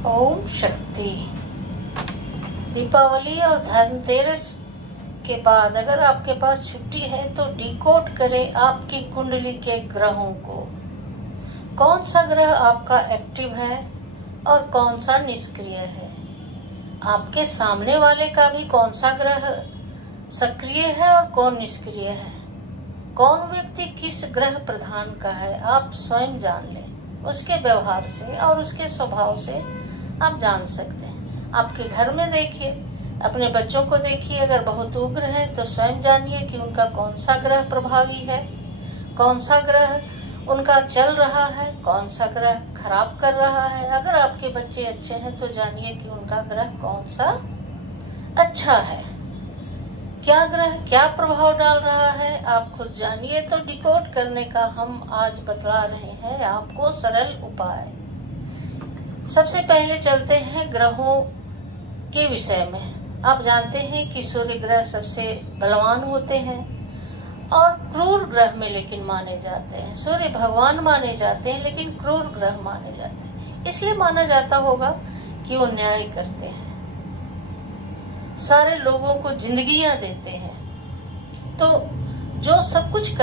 ओम शक्ति। दीपावली और धनतेरस के बाद अगर आपके पास छुट्टी है तो डिकोड करें आपकी कुंडली के ग्रहों को। कौन सा ग्रह आपका एक्टिव है और कौन सा निष्क्रिय है। आपके सामने वाले का भी कौन सा ग्रह सक्रिय है और कौन निष्क्रिय है। कौन व्यक्ति किस ग्रह प्रधान का है आप स्वयं जान लें। उसके व्यवहार से और उसके स्वभाव से आप जान सकते हैं। आपके घर में देखिए, अपने बच्चों को देखिए, अगर बहुत उग्र है तो स्वयं जानिए कि उनका कौन सा ग्रह प्रभावी है, कौन सा ग्रह उनका चल रहा है, कौन सा ग्रह खराब कर रहा है। अगर आपके बच्चे अच्छे हैं तो जानिए कि उनका ग्रह कौन सा अच्छा है। क्या ग्रह क्या प्रभाव डाल रहा है आप खुद जानिए। तो डिकोड करने का हम आज बतला रहे हैं आपको सरल उपाय। सबसे पहले चलते हैं ग्रहों के विषय में। आप जानते हैं कि सूर्य ग्रह सबसे बलवान होते हैं और क्रूर ग्रह में लेकिन माने जाते हैं। सूर्य भगवान माने जाते हैं लेकिन क्रूर ग्रह माने जाते हैं। इसलिए माना जाता होगा कि वो न्याय करते हैं, सारे लोगों को जिंदगियां देते हैं। तो जो सब कुछ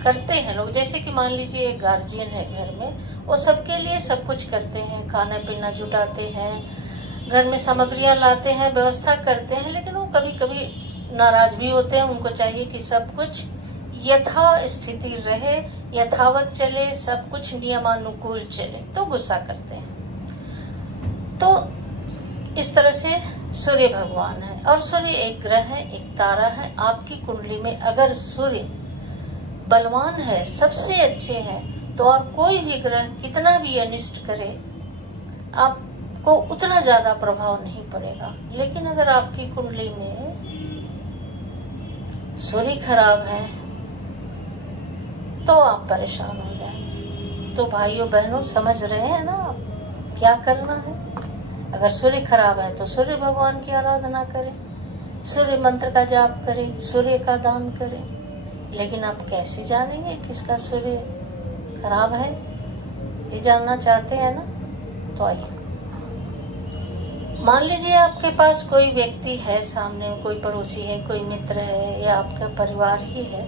करते हैं लोग, जैसे कि मान लीजिए एक गार्जियन है घर में, वो सबके लिए सब कुछ करते हैं, खाना पीना जुटाते हैं, घर में सामग्रियां लाते हैं, व्यवस्था करते हैं, लेकिन वो कभी कभी नाराज भी होते हैं। उनको चाहिए कि सब कुछ यथा स्थिति रहे, यथावत चले, सब कुछ नियमानुकूल चले, तो गुस्सा करते हैं। तो इस तरह से सूर्य भगवान है और सूर्य एक ग्रह है, एक तारा है। आपकी कुंडली में अगर सूर्य बलवान है, सबसे अच्छे हैं, तो और कोई भी ग्रह कितना भी अनिष्ट करे आपको उतना ज्यादा प्रभाव नहीं पड़ेगा। लेकिन अगर आपकी कुंडली में सूर्य खराब है तो आप परेशान हो जाए। तो भाइयों बहनों समझ रहे हैं ना आप क्या करना है। अगर सूर्य खराब है तो सूर्य भगवान की आराधना करें, सूर्य मंत्र का जाप करें, सूर्य का दान करें। लेकिन आप कैसे जानेंगे किसका सूर्य खराब है, ये जानना चाहते हैं ना। तो आइए, मान लीजिए आपके पास कोई व्यक्ति है, सामने कोई पड़ोसी है, कोई मित्र है या आपका परिवार ही है।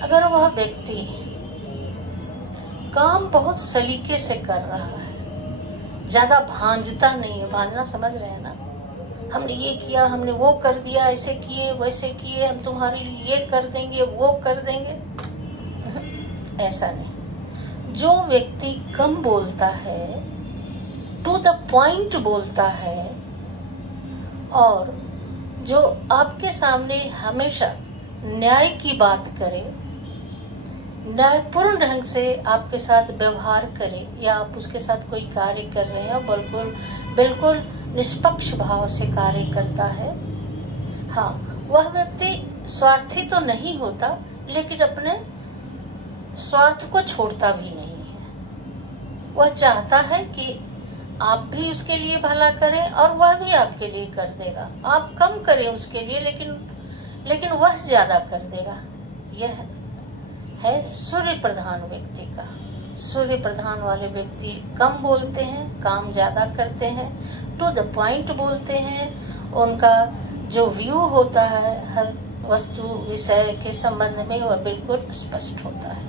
अगर वह व्यक्ति काम बहुत सलीके से कर रहा है, ज्यादा भांजता नहीं है, भांजना समझ रहे हैं ना, हमने ये किया, हमने वो कर दिया, ऐसे किए वैसे किए, हम तुम्हारे लिए ये कर देंगे वो कर देंगे, ऐसा नहीं। जो व्यक्ति कम बोलता है, टू द पॉइंट बोलता है और जो आपके सामने हमेशा न्याय की बात करे, न्यायपूर्ण ढंग से आपके साथ व्यवहार करे, या आप उसके साथ कोई कार्य कर रहे हैं बिल्कुल बिल्कुल निष्पक्ष भाव से कार्य करता है। हाँ, वह व्यक्ति स्वार्थी तो नहीं होता, लेकिन अपने स्वार्थ को छोड़ता भी नहीं है। वह चाहता है कि आप भी उसके लिए भला करें और वह भी आपके लिए कर देगा। आप कम करें उसके लिए, लेकिन वह ज्यादा कर देगा। यह है सूर्य प्रधान व्यक्ति का। सूर्य प्रधान वाले व्यक्ति कम बोलते हैं, काम ज्यादा करते हैं, टू द पॉइंट बोलते हैं। उनका जो व्यू होता है हर वस्तु विषय के संबंध में वह बिल्कुल स्पष्ट होता है।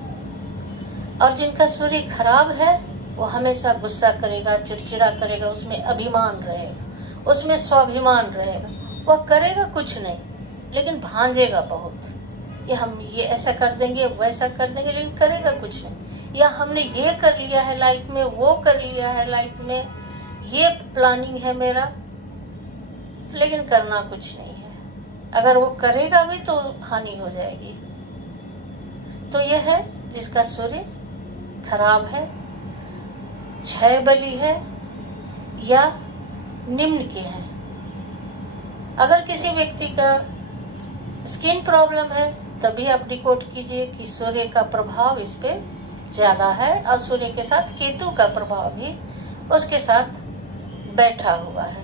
और जिनका सूर्य खराब है वो हमेशा गुस्सा करेगा, चिड़चिड़ा करेगा, उसमें अभिमान रहेगा, उसमें स्वाभिमान रहेगा। वह करेगा कुछ नहीं, लेकिन भांजेगा बहुत कि हम ये ऐसा कर देंगे वैसा कर देंगे, लेकिन करेगा कुछ नहीं। या हमने ये कर लिया है लाइफ में, वो कर लिया है लाइफ में, ये प्लानिंग है मेरा, लेकिन करना कुछ नहीं है। अगर वो करेगा भी तो हानि हो जाएगी। तो यह है जिसका सूर्य खराब है, क्षय बली है या निम्न के है। अगर किसी व्यक्ति का स्किन प्रॉब्लम है तभी आप डिकोड कीजिए कि सूर्य का प्रभाव इस पे ज्यादा है और सूर्य के साथ केतु का प्रभाव भी उसके साथ बैठा हुआ है।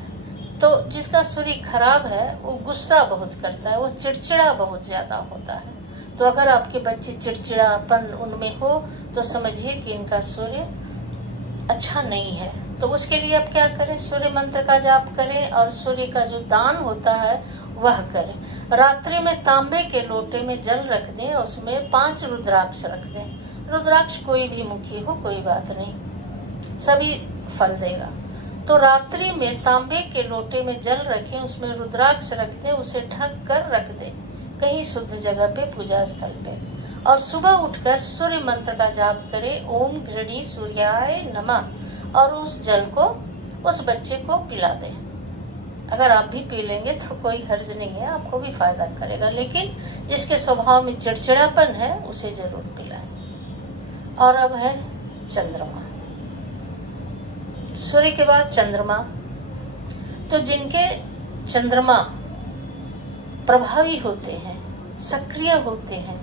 तो जिसका सूर्य खराब है वो गुस्सा बहुत करता है, वो चिड़चिड़ा बहुत ज्यादा होता है। तो अगर आपके बच्चे चिड़चिड़ापन उनमें हो तो समझिए कि इनका सूर्य अच्छा नहीं है। तो उसके लिए आप क्या करें, सूर्य मंत्र का जाप करें और सूर्य का जो दान होता है वह करें। रात्रि में तांबे के लोटे में जल रख दें, उसमें 5 रुद्राक्ष रख दें। रुद्राक्ष कोई भी मुखी हो, कोई बात नहीं, सभी फल देगा। तो रात्रि में तांबे के लोटे में जल रखें, उसमें रुद्राक्ष रख दें, उसे ढक कर रख दें कहीं शुद्ध जगह पे, पूजा स्थल पे। और सुबह उठकर सूर्य मंत्र का जाप करें, ओम घृणी सूर्याय नमः, और उस जल को उस बच्चे को पिला दें। अगर आप भी पी लेंगे तो कोई हर्ज नहीं है, आपको भी फायदा करेगा, लेकिन जिसके स्वभाव में चिड़चिड़ापन है उसे जरूर पिलाएं। और अब है चंद्रमा, सूर्य के बाद चंद्रमा। तो जिनके चंद्रमा प्रभावी होते हैं, सक्रिय होते हैं,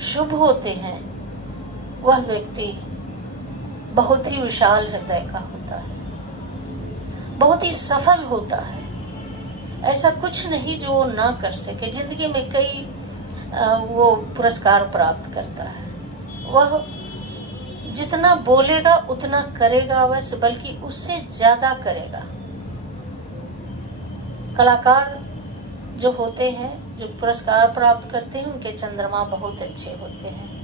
शुभ होते हैं, वह व्यक्ति बहुत ही विशाल हृदय का होता है, बहुत ही सफल होता है। ऐसा कुछ नहीं जो वो ना कर सके। जिंदगी में कई वो पुरस्कार प्राप्त करता है। वह जितना बोलेगा उतना करेगा बस, बल्कि उससे ज्यादा करेगा। कलाकार जो होते हैं, जो पुरस्कार प्राप्त करते हैं, उनके चंद्रमा बहुत अच्छे होते हैं।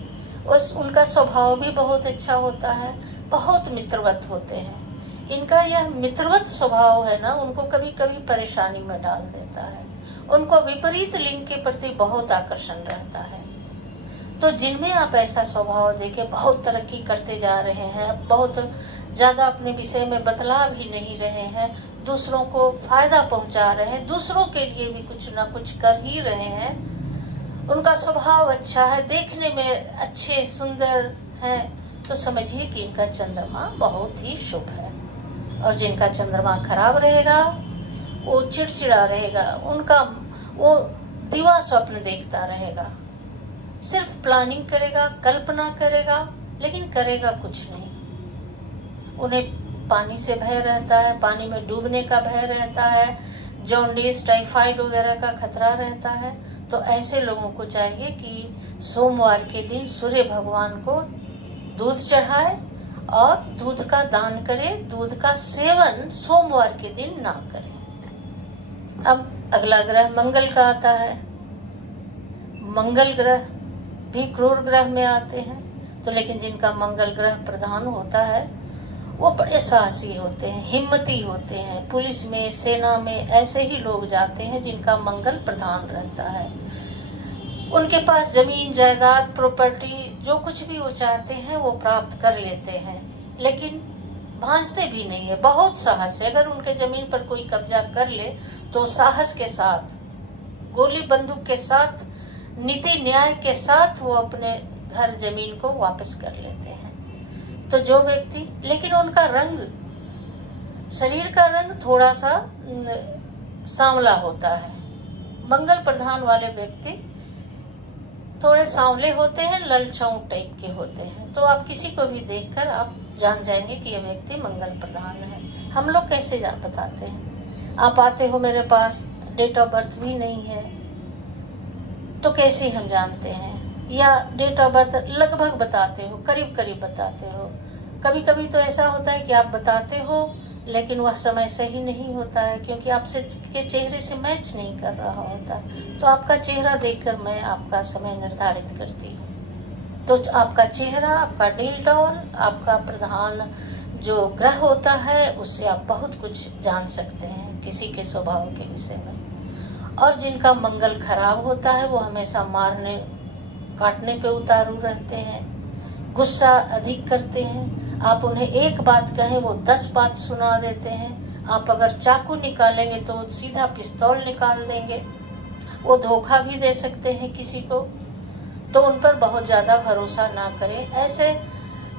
उनका स्वभाव भी बहुत अच्छा होता है, बहुत मित्रवत होते हैं। इनका यह मित्रवत स्वभाव है ना, उनको कभी कभी परेशानी में डाल देता है। उनको विपरीत लिंग के प्रति बहुत आकर्षण रहता है। तो जिनमें आप ऐसा स्वभाव देके बहुत तरक्की करते जा रहे हैं, बहुत ज्यादा अपने विषय में बतला भी नहीं रहे हैं, दूसरों को फायदा पहुंचा रहे हैं, दूसरों के लिए भी कुछ ना कुछ कर ही रहे हैं, उनका स्वभाव अच्छा है, देखने में अच्छे सुंदर हैं, तो समझिए कि इनका चंद्रमा बहुत ही शुभ है। और जिनका चंद्रमा खराब रहेगा, वो चिड़चिड़ा रहेगा, उनका वो दिवा स्वप्न देखता रहेगा, सिर्फ प्लानिंग करेगा, कल्पना करेगा, लेकिन करेगा कुछ नहीं। उन्हें पानी से भय रहता है, पानी में डूबने का भय रहता है, जॉन्डिस, टाइफाइड वगैरह का खतरा रहता है। तो ऐसे लोगों को चाहिए कि सोमवार के दिन सूर्य भगवान को दूध चढ़ाए और दूध का दान करे। दूध का सेवन सोमवार के दिन ना करें। अब अगला ग्रह मंगल का आता है। मंगल ग्रह भी क्रूर ग्रह में आते हैं, तो लेकिन जिनका मंगल ग्रह प्रधान होता है वो बड़े साहसी होते हैं, हिम्मती होते हैं। पुलिस में, सेना में ऐसे ही लोग जाते हैं जिनका मंगल प्रधान रहता है। उनके पास जमीन, जायदाद, प्रॉपर्टी, जो कुछ भी वो चाहते हैं वो प्राप्त कर लेते हैं, लेकिन भांजते भी नहीं है। बहुत साहस है। अगर उनके जमीन पर कोई कब्जा कर ले तो साहस के साथ, गोली बंदूक के साथ, नीति न्याय के साथ वो अपने घर जमीन को वापस कर लेते हैं। तो जो व्यक्ति, लेकिन उनका रंग, शरीर का रंग थोड़ा सा सांवला होता है। मंगल प्रधान वाले व्यक्ति थोड़े सांवले होते हैं, ललचाऊ टाइप के होते हैं। तो आप किसी को भी देखकर आप जान जाएंगे कि यह व्यक्ति मंगल प्रधान है। हम लोग कैसे बताते हैं? आप आते हो मेरे पास, डेट ऑफ बर्थ भी नहीं है, तो कैसे हम जानते हैं? या डेट ऑफ बर्थ लगभग बताते हो, करीब करीब बताते हो। कभी कभी तो ऐसा होता है कि आप बताते हो लेकिन वह समय सही नहीं होता है, क्योंकि आपसे के चेहरे से मैच नहीं कर रहा होता। तो आपका चेहरा देखकर मैं आपका समय निर्धारित करती हूँ। तो आपका चेहरा, आपका डील डॉल, आपका प्रधान जो ग्रह होता है, उससे आप बहुत कुछ जान सकते हैं किसी के स्वभाव के विषय में। और जिनका मंगल खराब होता है वो हमेशा मारने काटने पे उतारू रहते हैं, गुस्सा अधिक करते हैं। आप उन्हें एक बात कहें वो 10 बात सुना देते हैं। आप अगर चाकू निकालेंगे तो सीधा पिस्तौल निकाल देंगे। वो धोखा भी दे सकते हैं किसी को। तो उन पर बहुत ज्यादा भरोसा ना करें। ऐसे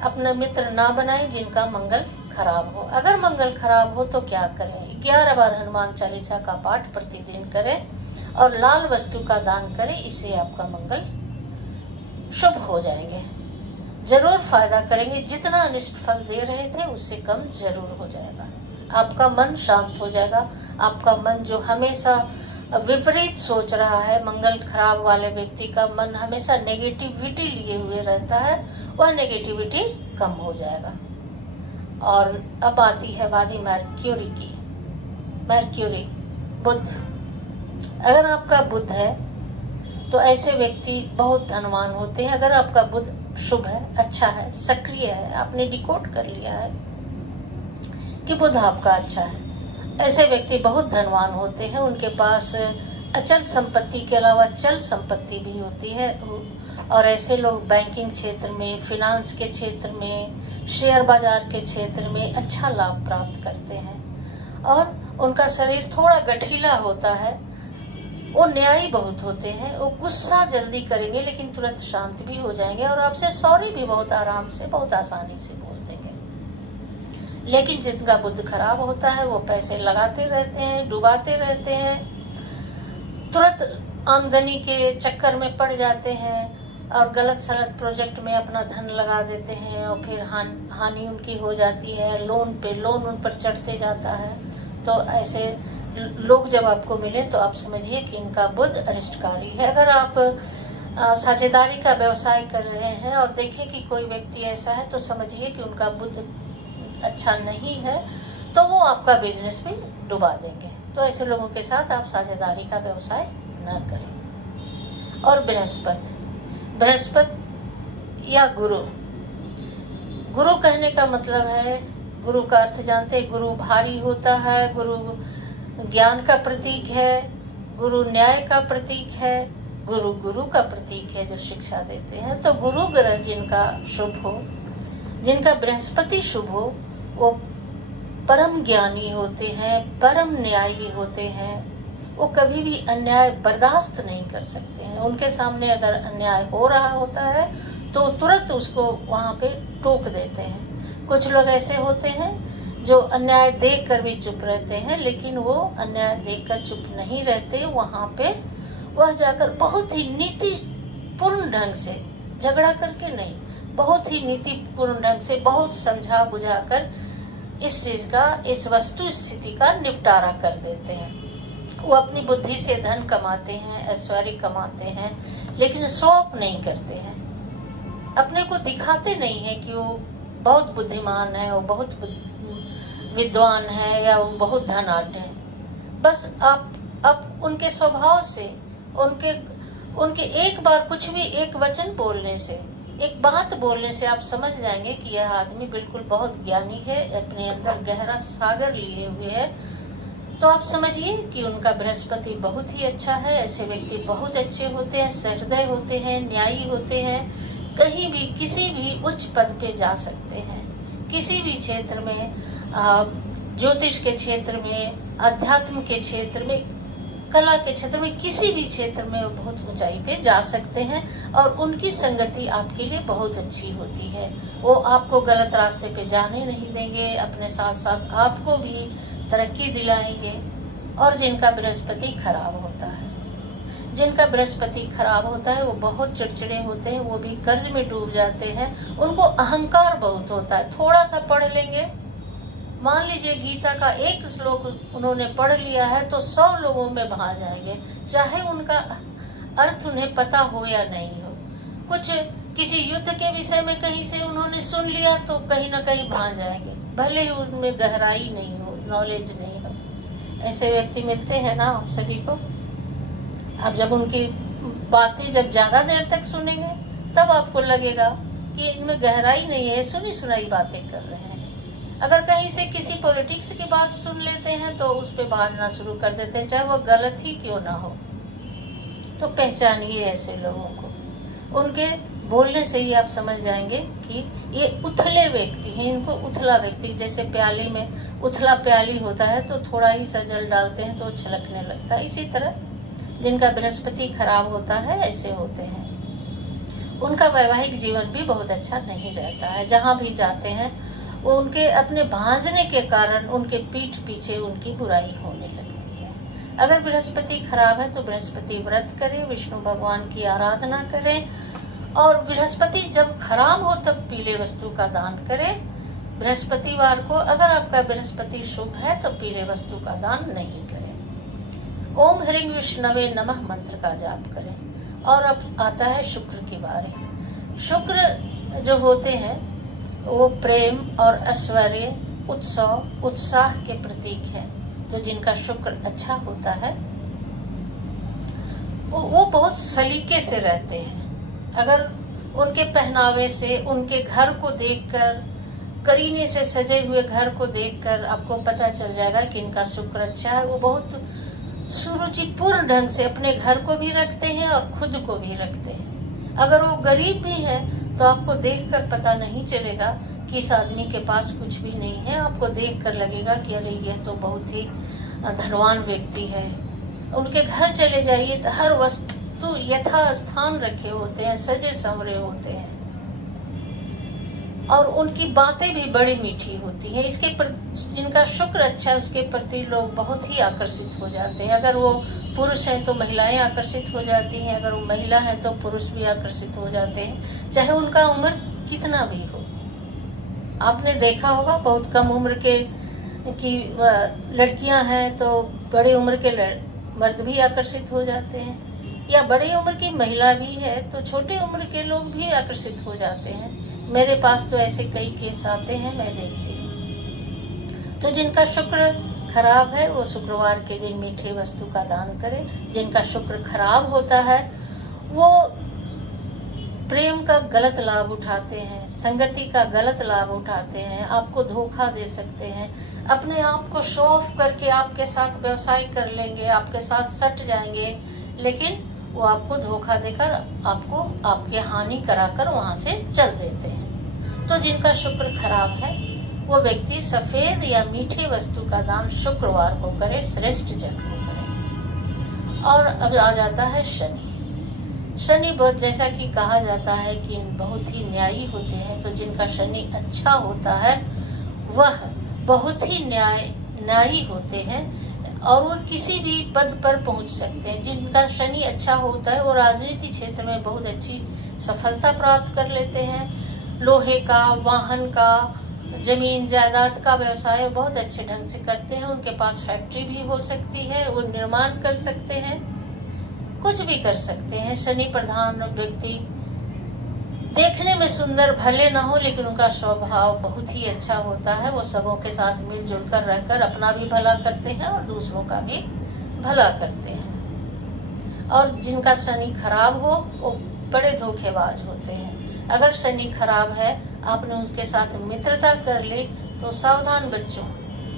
अपने मित्र ना बनाएं जिनका मंगल खराब हो। अगर मंगल खराब हो तो क्या करें? 11 बार हनुमान चालीसा का पाठ प्रतिदिन करें और लाल वस्तु का दान करें। इससे आपका मंगल शुभ हो जाएंगे, जरूर फायदा करेंगे। जितना अनिष्ट फल दे रहे थे उससे कम जरूर हो जाएगा। आपका मन शांत हो जाएगा। आपका मन जो हमेशा विपरीत सोच रहा है, मंगल खराब वाले व्यक्ति का मन हमेशा नेगेटिविटी लिए हुए रहता है, वह नेगेटिविटी कम हो जाएगा। और अब आती है बारी मर्क्यूरी की। मर्क्यूरी, बुध। अगर आपका बुध है तो ऐसे व्यक्ति बहुत धनवान होते हैं। अगर आपका बुध शुभ है, अच्छा है, सक्रिय है, आपने डिकोड कर लिया है कि बुध आपका अच्छा है, ऐसे व्यक्ति बहुत धनवान होते हैं। उनके पास अचल संपत्ति के अलावा चल संपत्ति भी होती है। और ऐसे लोग बैंकिंग क्षेत्र में, फिनांस के क्षेत्र में, शेयर बाजार के क्षेत्र में अच्छा लाभ प्राप्त करते हैं। और उनका शरीर थोड़ा गठीला होता है। वो न्यायी बहुत होते हैं। वो गुस्सा जल्दी करेंगे लेकिन तुरंत शांत भी हो जाएंगे और आपसे सॉरी भी बहुत आराम से, बहुत आसानी से बोल देंगे। लेकिन जिनका बुध खराब होता है वो पैसे लगाते रहते हैं, डुबाते रहते हैं, तुरंत आमदनी के चक्कर में पड़ जाते हैं और गलत सलत प्रोजेक्ट में अपना धन लगा देते हैं और फिर हानि उनकी हो जाती है। लोन पे लोन उन पर चढ़ते जाता है। तो ऐसे लोग जब आपको मिले तो आप समझिए कि इनका बुध अरिष्टकारी है। अगर आप साझेदारी का व्यवसाय कर रहे हैं और देखें कि कोई व्यक्ति ऐसा है तो समझिए कि उनका बुध अच्छा नहीं है, तो वो आपका बिजनेस भी डुबा देंगे। तो ऐसे लोगों के साथ आप साझेदारी का व्यवसाय न करें। और बृहस्पति, बृहस्पति या गुरु। गुरु कहने का मतलब है, गुरु का अर्थ जानते हैं, गुरु भारी होता है, गुरु ज्ञान का प्रतीक है, गुरु न्याय का प्रतीक है, गुरु गुरु का प्रतीक है जो शिक्षा देते हैं। तो गुरु ग्रह जिनका शुभ हो, जिनका बृहस्पति शुभ हो, वो परम ज्ञानी होते हैं, परम न्यायी होते हैं। वो कभी भी अन्याय बर्दाश्त नहीं कर सकते हैं। उनके सामने अगर अन्याय हो रहा होता है तो तुरंत उसको वहां पे टोक देते हैं। कुछ लोग ऐसे होते हैं जो अन्याय देख कर भी चुप रहते हैं, लेकिन वो अन्याय देखकर चुप नहीं रहते। वहां पे वह जाकर बहुत ही नीतिपूर्ण ढंग से, झगड़ा करके नहीं, बहुत ही नीतिपूर्ण ढंग से, बहुत समझा बुझाकर इस चीज का, इस वस्तु स्थिति का निपटारा कर देते हैं। वो अपनी बुद्धि से धन कमाते हैं, ऐश्वर्य कमाते हैं, लेकिन शो ऑफ नहीं करते हैं। अपने को दिखाते नहीं है कि वो बहुत बुद्धिमान है, वो बहुत विद्वान है या वो बहुत धनाढ्य है। बस आप उनके स्वभाव से, उनके एक बार कुछ भी, एक वचन बोलने से, एक बात बोलने से आप समझ जाएंगे कि यह आदमी बिल्कुल बहुत ज्ञानी है, अपने अंदर गहरा सागर लिए हुए है। तो आप समझिए कि उनका बृहस्पति बहुत ही अच्छा है। ऐसे व्यक्ति बहुत अच्छे होते हैं, सहृदय होते हैं, न्यायी होते हैं, कहीं भी किसी भी उच्च पद पे जा सकते हैं। किसी भी क्षेत्र में, ज्योतिष के क्षेत्र में, अध्यात्म के क्षेत्र में, कला के क्षेत्र में, किसी भी क्षेत्र में वो बहुत ऊंचाई पे जा सकते हैं। और उनकी संगति आपके लिए बहुत अच्छी होती है। वो आपको गलत रास्ते पे जाने नहीं देंगे, अपने साथ साथ आपको भी तरक्की दिलाएंगे। और जिनका बृहस्पति खराब होता है, जिनका बृहस्पति खराब होता है, वो बहुत चिड़चिड़े होते हैं, वो भी कर्ज में डूब जाते हैं। उनको अहंकार बहुत होता है। थोड़ा सा पढ़ लेंगे, मान लीजिए गीता का एक श्लोक उन्होंने पढ़ लिया है तो 100 लोगों में भा जाएंगे, चाहे उनका अर्थ उन्हें पता हो या नहीं हो। कुछ किसी युद्ध के विषय में कहीं से उन्होंने सुन लिया तो कहीं ना कहीं भा जाएंगे, भले ही उनमें गहराई नहीं हो, नॉलेज नहीं हो। ऐसे व्यक्ति मिलते हैं ना हम सभी को। आप जब उनकी बातें जब ज्यादा देर तक सुनेंगे तब आपको लगेगा कि इनमें गहराई नहीं है, सुनी सुनाई बातें कर रहे हैं। अगर कहीं से किसी पॉलिटिक्स की बात सुन लेते हैं तो उस पर भागना शुरू कर देते हैं, चाहे वो गलत ही क्यों ना हो। तो पहचानिए ऐसे लोगों को। उनके बोलने से ही आप समझ जाएंगे कि ये उथले व्यक्ति हैं। इनको उथला व्यक्ति, जैसे प्याली में उथला प्याली होता है तो थोड़ा ही सा जल डालते हैं तो छलकने लगता है। इसी तरह जिनका बृहस्पति खराब होता है ऐसे होते हैं। उनका वैवाहिक जीवन भी बहुत अच्छा नहीं रहता है। जहाँ भी जाते हैं वो उनके अपने भांजने के कारण उनके पीठ पीछे उनकी बुराई होने लगती है। अगर बृहस्पति खराब है तो बृहस्पति व्रत करें, विष्णु भगवान की आराधना करें। और बृहस्पति जब खराब हो तब पीले वस्तु का दान करें। बृहस्पतिवार को अगर आपका बृहस्पति शुभ है तो पीले वस्तु का दान नहीं करें। ओम ह्रीं विष्णवे नमः मंत्र का जाप करें। और अब आता है शुक्र की बारी। शुक्र जो होते हैं वो प्रेम और ऐश्वर्य, उत्सव, उत्साह के प्रतीक है। तो जिनका शुक्र अच्छा होता है वो बहुत सलीके से रहते हैं। अगर उनके पहनावे से, उनके घर को देखकर, करीने से सजे हुए घर को देखकर आपको पता चल जाएगा कि इनका शुक्र अच्छा है। वो बहुत सुरुचिपूर्ण ढंग से अपने घर को भी रखते हैं और खुद को भी रखते हैं। अगर वो गरीब भी है तो आपको देखकर पता नहीं चलेगा कि इस आदमी के पास कुछ भी नहीं है। आपको देखकर लगेगा कि अरे यह तो बहुत ही धनवान व्यक्ति है। उनके घर चले जाइए तो हर वस्तु यथा स्थान रखे होते हैं, सजे संवरे होते हैं और उनकी बातें भी बड़ी मीठी होती है। इसके जिनका शुक्र अच्छा है उसके प्रति लोग बहुत ही आकर्षित हो जाते हैं। अगर वो पुरुष हैं तो महिलाएं आकर्षित हो जाती हैं, अगर वो महिला है तो पुरुष भी आकर्षित हो जाते हैं, चाहे उनका उम्र कितना भी हो। आपने देखा होगा बहुत कम उम्र के की लड़कियां हैं तो बड़े उम्र के मर्द भी आकर्षित हो जाते हैं, या बड़ी उम्र की महिला भी है तो छोटे उम्र के लोग भी आकर्षित हो जाते हैं। मेरे पास तो ऐसे कई केस आते हैं, मैं देखती हूँ। तो जिनका शुक्र खराब है वो शुक्रवार के दिन मीठे वस्तु का दान करें। जिनका शुक्र खराब होता है वो प्रेम का गलत लाभ उठाते हैं, संगति का गलत लाभ उठाते हैं, आपको धोखा दे सकते हैं, अपने आप को शो ऑफ करके आपके साथ व्यवसाय कर लेंगे, आपके साथ सट जाएंगे, लेकिन वो आपको धोखा देकर आपको आपके हानि कराकर वहां से चल देते हैं। तो जिनका शुक्र खराब है वो व्यक्ति सफेद या मीठे वस्तु का दान शुक्रवार को करे, श्रेष्ठ जन को करे। और अब आ जाता है शनि। शनि बहुत, जैसा कि कहा जाता है कि बहुत ही न्यायी होते हैं, तो जिनका शनि अच्छा होता है वह बहुत ही न्यायी होते हैं और वो किसी भी पद पर पहुंच सकते हैं। जिनका शनि अच्छा होता है वो राजनीति क्षेत्र में बहुत अच्छी सफलता प्राप्त कर लेते हैं। लोहे का, वाहन का, जमीन जायदाद का व्यवसाय बहुत अच्छे ढंग से करते हैं। उनके पास फैक्ट्री भी हो सकती है, वो निर्माण कर सकते हैं, कुछ भी कर सकते हैं। शनि प्रधान व्यक्ति देखने में सुंदर भले ना हो लेकिन उनका स्वभाव बहुत ही अच्छा होता है। वो सबों के साथ मिलजुल कर रहकर अपना भी भला करते हैं और दूसरों का भी भला करते हैं। और जिनका शनि खराब हो वो बड़े धोखेबाज होते हैं। अगर शनि खराब है, आपने उसके साथ मित्रता कर ली तो सावधान बच्चों,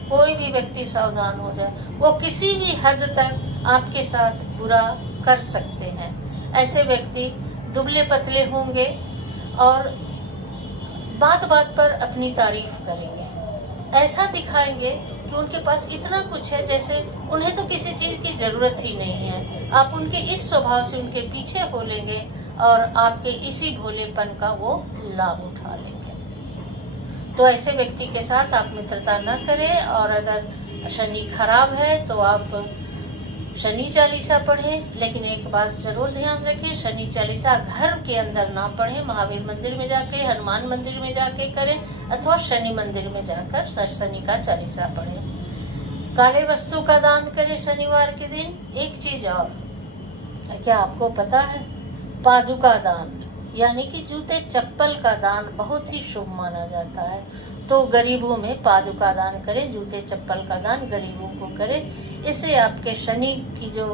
कोई भी व्यक्ति सावधान हो जाए, वो किसी भी हद तक आपके साथ बुरा कर सकते हैं। ऐसे व्यक्ति दुबले पतले होंगे और बात बात पर अपनी तारीफ करेंगे, ऐसा दिखाएंगे कि उनके पास इतना कुछ है जैसे उन्हें तो किसी चीज की जरूरत ही नहीं है। आप उनके इस स्वभाव से उनके पीछे हो लेंगे और आपके इसी भोलेपन का वो लाभ उठा लेंगे। तो ऐसे व्यक्ति के साथ आप मित्रता न करें। और अगर शनि खराब है तो आप शनि चालीसा पढ़ें, लेकिन एक बात जरूर ध्यान रखें, शनि चालीसा घर के अंदर ना पढ़ें, महावीर मंदिर में जाके, हनुमान मंदिर में जाके करें अथवा शनि मंदिर में जाकर शनि का चालीसा पढ़ें। काले वस्तु का दान करें शनिवार के दिन। एक चीज और, क्या आपको पता है, पादुका दान यानी कि जूते चप्पल का दान बहुत ही शुभ माना जाता है। तो गरीबों में पादुका दान करें, जूते चप्पल का दान गरीबों को करें। इससे आपके शनि की जो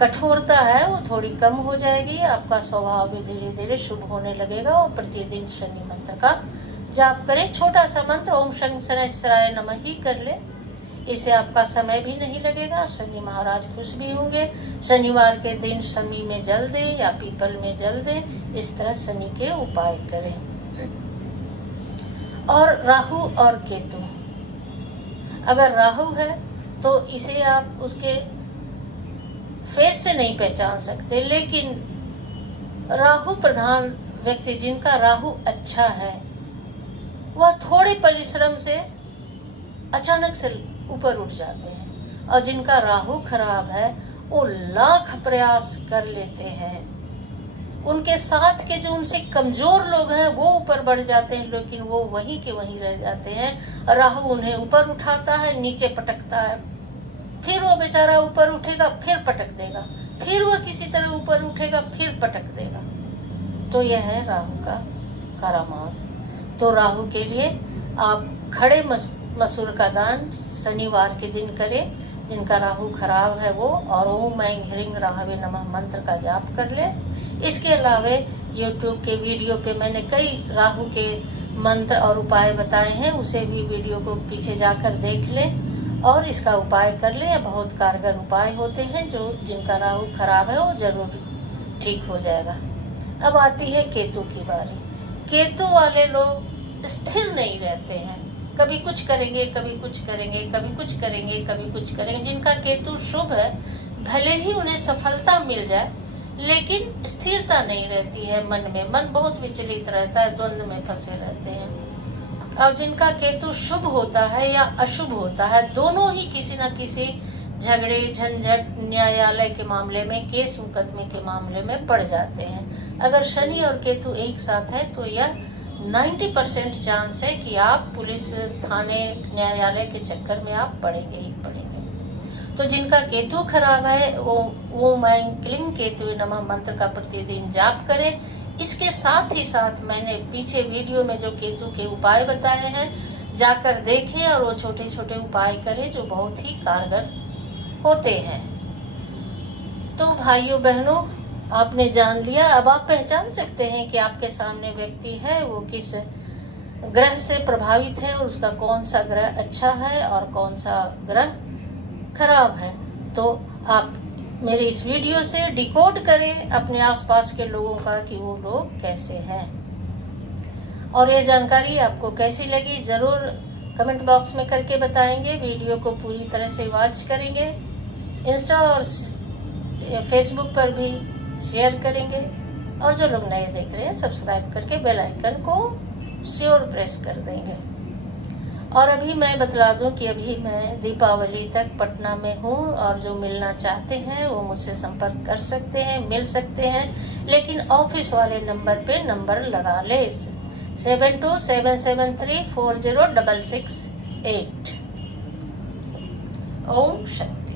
कठोरता है वो थोड़ी कम हो जाएगी, आपका स्वभाव भी धीरे धीरे शुभ होने लगेगा। और प्रतिदिन शनि मंत्र का जाप करें। छोटा सा मंत्र ओम शनिश्चराय नमः ही कर ले, इससे आपका समय भी नहीं लगेगा, शनि महाराज खुश भी होंगे। शनिवार के दिन शमी में जल दे या पीपल में जल दे, इस तरह शनि के उपाय करें। और राहु और केतु, अगर राहु है तो इसे आप उसके फेस से नहीं पहचान सकते, लेकिन राहु प्रधान व्यक्ति जिनका राहु अच्छा है वह थोड़े परिश्रम से अचानक से ऊपर उठ जाते हैं। और जिनका राहु खराब है वो लाख प्रयास कर लेते हैं, उनके साथ के जो उनसे कमजोर लोग हैं वो ऊपर बढ़ जाते हैं, लेकिन वो वहीं के वहीं रह जाते हैं। राहु उन्हें ऊपर उठाता है, नीचे पटकता है, फिर वो बेचारा ऊपर उठेगा फिर पटक देगा, फिर वो किसी तरह ऊपर उठेगा फिर पटक देगा। तो यह है राहु का करामात। तो राहु के लिए आप खड़े मसूर का दान शनिवार के दिन करें, जिनका राहु खराब है वो, और ओम ऐं ह्रीं राहवे नमः मंत्र का जाप कर ले। इसके अलावा YouTube के वीडियो पे मैंने कई राहु के मंत्र और उपाय बताए हैं, उसे भी वीडियो को पीछे जाकर देख लें और इसका उपाय कर लें। बहुत कारगर उपाय होते हैं, जो जिनका राहु खराब है वो जरूर ठीक हो जाएगा। अब आती है केतु की बारी। केतु वाले लोग स्थिर नहीं रहते हैं, कभी कुछ करेंगे, कभी कुछ करेंगे, कभी कुछ करेंगे, कभी कुछ करेंगे। जिनका केतु शुभ है, भले ही उन्हें सफलता मिल जाए, लेकिन स्थिरता नहीं रहती है मन में, मन बहुत विचलित रहता है, द्वंद्व में फंसे रहते हैं। और जिनका केतु शुभ होता है या अशुभ होता है, दोनों ही किसी न किसी झगड़े, झंझट, न्यायालय के मामले में, केस मुकदमे के मामले में पड़ जाते हैं। अगर शनि और केतु एक साथ है तो यह 90% चांस है कि आप पुलिस, थाने, न्यायालय के चक्कर में आप पड़ेंगे ही पड़ेंगे। तो जिनका केतु खराब है वो ओम ऐं क्लीं केतुवे नमः मंत्र का प्रतिदिन जाप करें। इसके साथ ही साथ मैंने पीछे वीडियो में जो केतु के उपाय बताए हैं, जाकर देखें और वो छोटे छोटे उपाय करें जो बहुत ही कारगर होते हैं। तो भाइयों बहनों, आपने जान लिया। अब आप पहचान सकते हैं कि आपके सामने व्यक्ति है वो किस ग्रह से प्रभावित है और उसका कौन सा ग्रह अच्छा है और कौन सा ग्रह खराब है। तो आप मेरे इस वीडियो से डिकोड करें अपने आसपास के लोगों का कि वो लोग कैसे हैं। और ये जानकारी आपको कैसी लगी जरूर कमेंट बॉक्स में करके बताएंगे। वीडियो को पूरी तरह से वॉच करेंगे, इंस्टा और फेसबुक पर भी शेयर करेंगे, और जो लोग नए देख रहे हैं सब्सक्राइब करके बेल आइकन को श्योर प्रेस कर देंगे। और अभी मैं बतला दूं कि अभी मैं दीपावली तक पटना में हूं, और जो मिलना चाहते हैं वो मुझसे संपर्क कर सकते हैं, मिल सकते हैं, लेकिन ऑफिस वाले नंबर पे नंबर लगा ले 7277340668। ओम शक्ति।